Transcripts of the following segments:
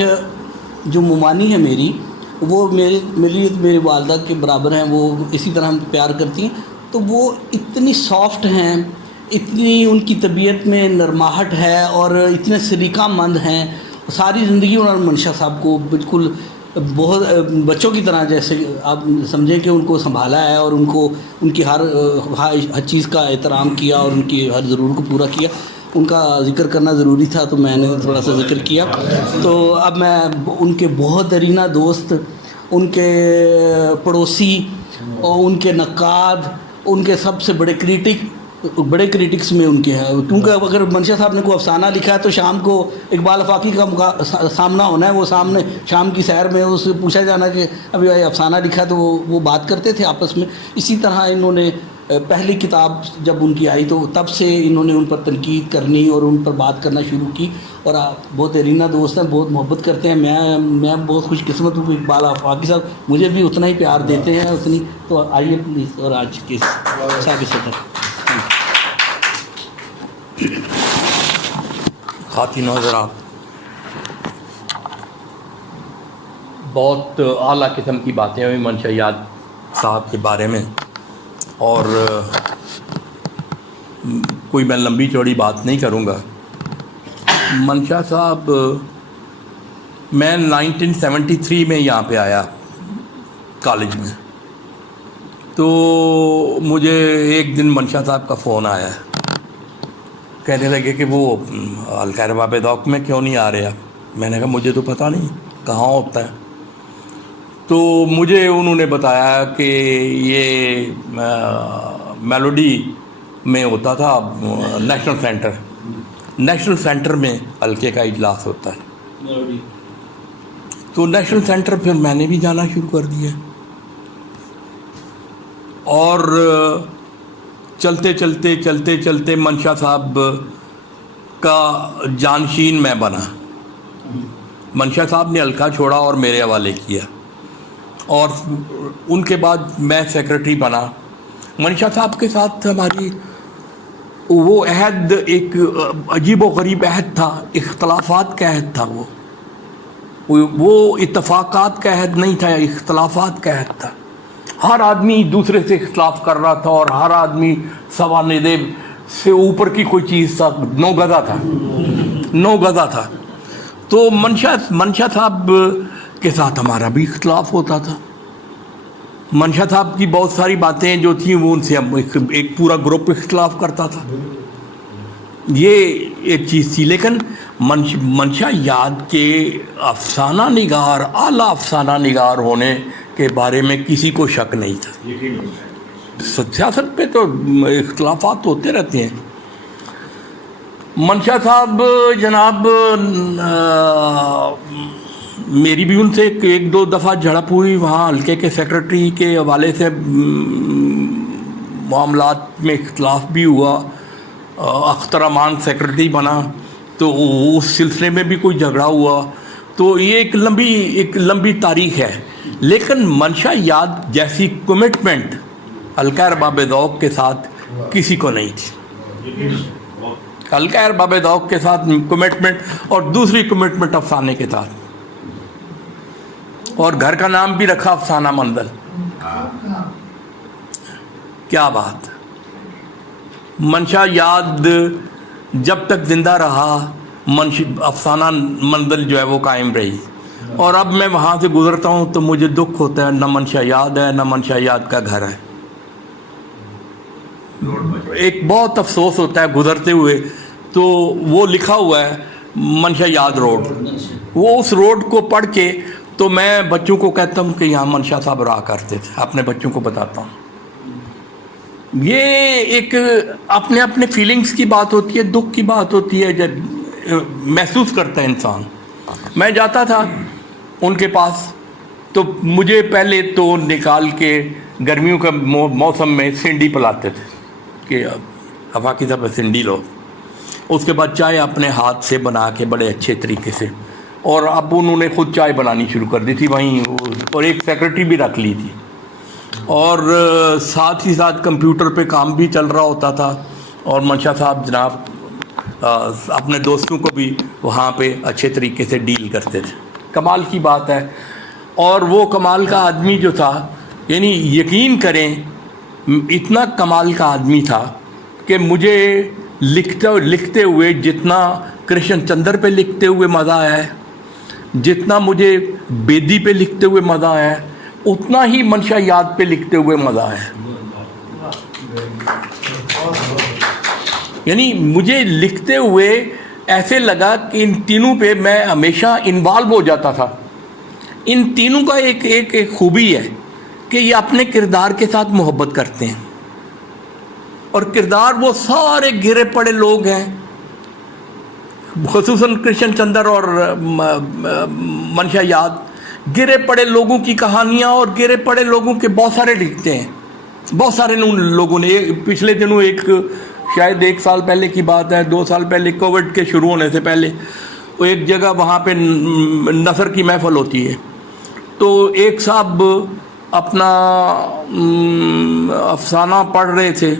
جو ممانی ہے میری، وہ میری والدہ کے برابر ہیں، وہ اسی طرح ہم پیار کرتی ہیں. تو وہ اتنی سافٹ ہیں، اتنی ان کی طبیعت میں نرماہٹ ہے اور اتنے سلیقہ مند ہیں. ساری زندگی انہوں نے منشا صاحب کو بالکل بہت بچوں کی طرح، جیسے آپ سمجھیں کہ ان کو سنبھالا ہے اور ان کی ہر چیز کا احترام کیا اور ان کی ہر ضرورت کو پورا کیا. ان کا ذکر کرنا ضروری تھا تو میں نے تھوڑا سا ذکر کیا. تو اب میں ان کے بہت دیرینہ دوست، ان کے پڑوسی اور ان کے نقاد، ان کے سب سے بڑے کریٹکس میں ان کے ہیں. کیونکہ اگر منشا صاحب نے کوئی افسانہ لکھا ہے تو شام کو اقبال آفاقی کا سامنا ہونا ہے. وہ سامنے شام کی سیر میں اس سے پوچھا جانا کہ ابھی بھائی افسانہ لکھا، تو وہ بات کرتے تھے آپس میں. اسی طرح انہوں نے پہلی کتاب جب ان کی آئی تو تب سے انہوں نے ان پر تنقید کرنی اور ان پر بات کرنا شروع کی. اور بہت دیرینہ دوست ہیں، بہت محبت کرتے ہیں. میں بہت خوش قسمت ہوں کہ اقبال آفاقی صاحب مجھے بھی اتنا ہی پیار دیتے ہیں اتنی. تو آئیے پلیز اور آج کے ساتھ خواتین و حضرات، بہت اعلیٰ قسم کی باتیں ہوئی منشا یاد صاحب کے بارے میں، اور کوئی میں لمبی چوڑی بات نہیں کروں گا. منشا صاحب، میں 1973 میں یہاں پہ آیا کالج میں. تو مجھے ایک دن منشا صاحب کا فون آیا، کہنے لگے کہ وہ الخیر باب ذوق میں کیوں نہیں آ رہے آپ؟ میں نے کہا مجھے تو پتہ نہیں کہاں ہوتا ہے. تو مجھے انہوں نے بتایا کہ یہ میلوڈی میں ہوتا تھا نیشنل سینٹر میں حلقے کا اجلاس ہوتا ہے. تو نیشنل سینٹر پھر میں نے بھی جانا شروع کر دیا، اور چلتے منشا صاحب کا جانشین میں بنا. منشا صاحب نے حلقہ چھوڑا اور میرے حوالے کیا، اور ان کے بعد میں سیکرٹری بنا. منشا صاحب کے ساتھ ہماری وہ عہد ایک عجیب و غریب عہد تھا، اختلافات کا عہد تھا. وہ اتفاقات کا عہد نہیں تھا، اختلافات کا عہد تھا. ہر آدمی دوسرے سے اختلاف کر رہا تھا، اور ہر آدمی سوا ندے سے اوپر کی کوئی چیز تھا. 9 گزا تھا. تو منشا صاحب کے ساتھ ہمارا بھی اختلاف ہوتا تھا. منشا صاحب کی بہت ساری باتیں جو تھیں وہ ان سے ایک پورا گروپ اختلاف کرتا تھا. یہ ایک چیز تھی. لیکن منشا یاد کے افسانہ نگار، اعلیٰ افسانہ نگار ہونے کے بارے میں کسی کو شک نہیں تھا. سیاست پہ تو اختلافات ہوتے رہتے ہیں. منشا صاحب جناب، میری بھی ان سے ایک دو دفعہ جھڑپ ہوئی وہاں حلقے کے سیکرٹری کے حوالے سے. معاملات میں اختلاف بھی ہوا. اختر امان سیکرٹری بنا تو اس سلسلے میں بھی کوئی جھگڑا ہوا. تو یہ ایک لمبی تاریخ ہے. لیکن منشا یاد جیسی کمٹمنٹ حلقہ ارباب ذوق کے ساتھ کسی کو نہیں تھی. حلقہ ارباب ذوق کے ساتھ کمٹمنٹ، اور دوسری کمٹمنٹ افسانے کے ساتھ. اور گھر کا نام بھی رکھا افسانہ منزل. کیا بات! منشا یاد جب تک زندہ رہا افسانہ منزل جو ہے وہ قائم رہی. اور اب میں وہاں سے گزرتا ہوں تو مجھے دکھ ہوتا ہے، نہ منشا یاد ہے نہ منشا یاد کا گھر ہے. ایک بہت افسوس ہوتا ہے گزرتے ہوئے. تو وہ لکھا ہوا ہے منشا یاد روڈ. وہ اس روڈ کو پڑھ کے تو میں بچوں کو کہتا ہوں کہ یہاں منشا صاحب رہا کرتے تھے. اپنے بچوں کو بتاتا ہوں. یہ ایک اپنے فیلنگز کی بات ہوتی ہے، دکھ کی بات ہوتی ہے، جب محسوس کرتا ہے انسان. میں جاتا تھا ان کے پاس تو مجھے پہلے تو نکال کے گرمیوں کا موسم میں سنڈی پلاتے تھے کہ افاقی صاحب سنڈی لو. اس کے بعد چائے اپنے ہاتھ سے بنا کے بڑے اچھے طریقے سے، اور اب انہوں نے خود چائے بنانی شروع کر دی تھی وہیں، اور ایک سیکرٹری بھی رکھ لی تھی. اور ساتھ ہی ساتھ کمپیوٹر پہ کام بھی چل رہا ہوتا تھا. اور منشا صاحب جناب اپنے دوستوں کو بھی وہاں پہ اچھے طریقے سے ڈیل کرتے تھے. کمال کی بات ہے. اور وہ کمال کا آدمی جو تھا، یعنی یقین کریں اتنا کمال کا آدمی تھا کہ مجھے لکھتے ہوئے جتنا کرشن چندر پہ لکھتے ہوئے مزہ آیا ہے، جتنا مجھے بیدی پہ لکھتے ہوئے مزہ آیا ہے، اتنا ہی منشا یاد پہ لکھتے ہوئے مزہ آیا ہے. یعنی مجھے لکھتے ہوئے ایسے لگا کہ ان تینوں پہ میں ہمیشہ انوالو ہو جاتا تھا. ان تینوں کا ایک خوبی ہے کہ یہ اپنے کردار کے ساتھ محبت کرتے ہیں، اور کردار وہ سارے گرے پڑے لوگ ہیں، خصوصاً کرشن چندر اور منشا یاد گرے پڑے لوگوں کی کہانیاں اور گرے پڑے لوگوں کے بہت سارے لکھتے ہیں. بہت سارے لوگوں نے پچھلے دنوں شاید 1 سال پہلے کی بات ہے، 2 سال پہلے، کووڈ کے شروع ہونے سے پہلے، وہ ایک جگہ وہاں پہ نثر کی محفل ہوتی ہے، تو ایک صاحب اپنا افسانہ پڑھ رہے تھے.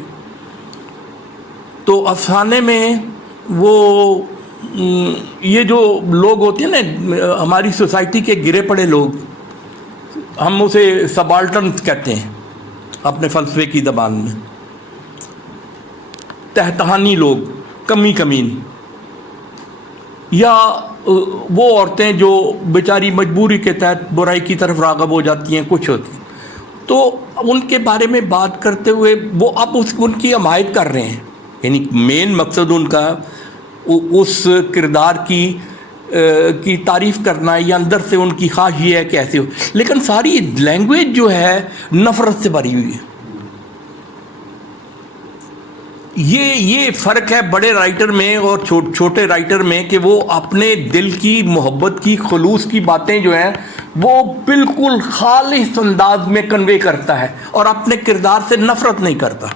تو افسانے میں وہ یہ جو لوگ ہوتے ہیں نا ہماری سوسائٹی کے گرے پڑے لوگ، ہم اسے سبالٹرنز کہتے ہیں اپنے فلسفے کی زبان میں، تحتانی لوگ، کمی کمین، یا وہ عورتیں جو بیچاری مجبوری کے تحت برائی کی طرف راغب ہو جاتی ہیں، کچھ ہوتی ہیں. تو ان کے بارے میں بات کرتے ہوئے وہ اب ان کی حمایت کر رہے ہیں. یعنی مین مقصد ان کا اس کردار کی تعریف کرنا ہے، یا اندر سے ان کی خواہش یہ ہے کہ ایسے ہو، لیکن ساری لینگویج جو ہے نفرت سے بھری ہوئی ہے. یہ فرق ہے بڑے رائٹر میں اور چھوٹے رائٹر میں کہ وہ اپنے دل کی محبت کی خلوص کی باتیں جو ہیں وہ بالکل خالص انداز میں کنوے کرتا ہے اور اپنے کردار سے نفرت نہیں کرتا.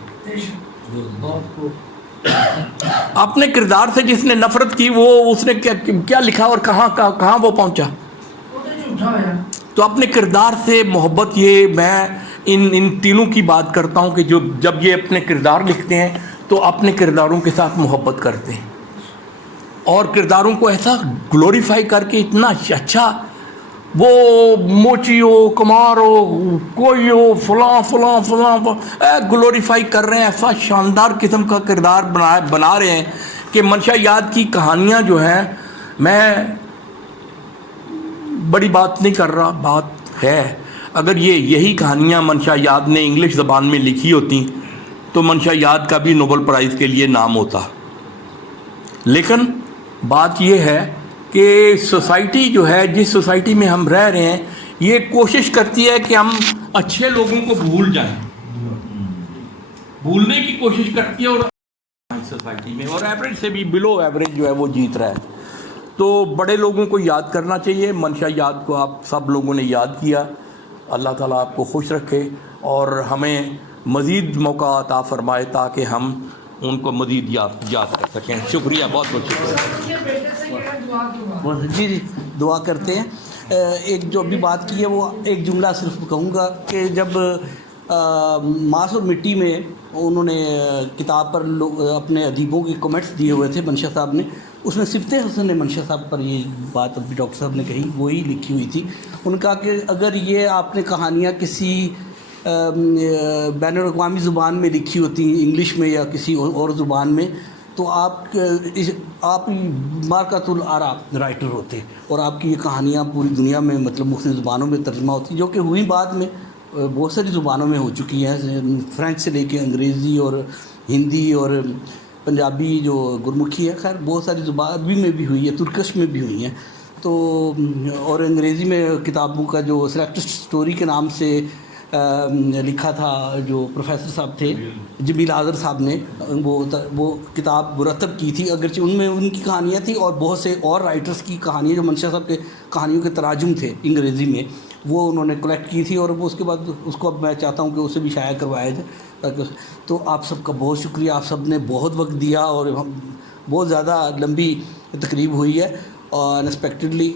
اپنے کردار سے جس نے نفرت کی وہ اس نے کیا لکھا اور کہاں وہ پہنچا. تو اپنے کردار سے محبت، یہ میں ان تینوں کی بات کرتا ہوں کہ جب یہ اپنے کردار لکھتے ہیں تو اپنے کرداروں کے ساتھ محبت کرتے ہیں اور کرداروں کو ایسا گلوریفائی کر کے اتنا اچھا، وہ موچی ہو، کمار ہو، کوئی ہو، فلاں گلوریفائی کر رہے ہیں، ایسا شاندار قسم کا کردار بنا رہے ہیں کہ منشا یاد کی کہانیاں جو ہیں، میں بڑی بات نہیں کر رہا، بات ہے اگر یہی کہانیاں منشا یاد نے انگلش زبان میں لکھی ہوتی تو منشا یاد کا بھی نوبل پرائز کے لیے نام ہوتا. لیکن بات یہ ہے کہ سوسائٹی جو ہے، جس سوسائٹی میں ہم رہ رہے ہیں، یہ کوشش کرتی ہے کہ ہم اچھے لوگوں کو بھول جائیں، بھولنے کی کوشش کرتی ہے، اور سوسائٹی میں اور ایوریج سے بھی بلو ایوریج جو ہے وہ جیت رہا ہے. تو بڑے لوگوں کو یاد کرنا چاہیے. منشا یاد کو آپ سب لوگوں نے یاد کیا. اللہ تعالیٰ آپ کو خوش رکھے اور ہمیں مزید موقع عطا فرمائے تاکہ ہم ان کو مزید یاد کر سکیں. شکریہ، بہت بہت شکریہ. جی دعا کرتے ہیں. ایک جو ابھی بات کی ہے وہ ایک جملہ صرف کہوں گا کہ جب ماس اور مٹی میں انہوں نے کتاب پر اپنے ادیبوں کے کمنٹس دیے ہوئے تھے منشا صاحب نے، اس میں صفت حسن نے منشا صاحب پر یہ بات ابھی ڈاکٹر صاحب نے کہی، وہی لکھی ہوئی تھی. ان کا کہ اگر یہ آپ نے کہانیاں کسی بین الاقوامی زبان میں لکھی ہوتی ہیں، انگلش میں یا کسی اور زبان میں، تو آپ مارکۃ العرب رائٹر ہوتے اور آپ کی یہ کہانیاں پوری دنیا میں مطلب مختلف زبانوں میں ترجمہ ہوتی، جو کہ ہوئی بعد میں بہت ساری زبانوں میں ہو چکی ہیں، فرینچ سے لے کے انگریزی اور ہندی اور پنجابی جو گرمکھی ہے، خیر بہت ساری زبان عربی میں بھی ہوئی ہے، ترکش میں بھی ہوئی ہیں. تو اور انگریزی میں کتابوں کا جو سلیکٹڈ اسٹوری کے نام سے لکھا تھا جو پروفیسر صاحب تھے جمیل آذر صاحب نے، وہ کتاب مرتب کی تھی، اگرچہ ان میں ان کی کہانیاں تھیں اور بہت سے اور رائٹرز کی کہانیاں جو منشا صاحب کے کہانیوں کے تراجم تھے انگریزی میں، وہ انہوں نے کلیکٹ کی تھی. اور وہ اس کے بعد اس کو اب میں چاہتا ہوں کہ اسے بھی شائع کروایا جائے تاکہ. تو آپ سب کا بہت شکریہ، آپ سب نے بہت وقت دیا اور بہت زیادہ لمبی تقریب ہوئی ہے اور انسپیکٹڈلی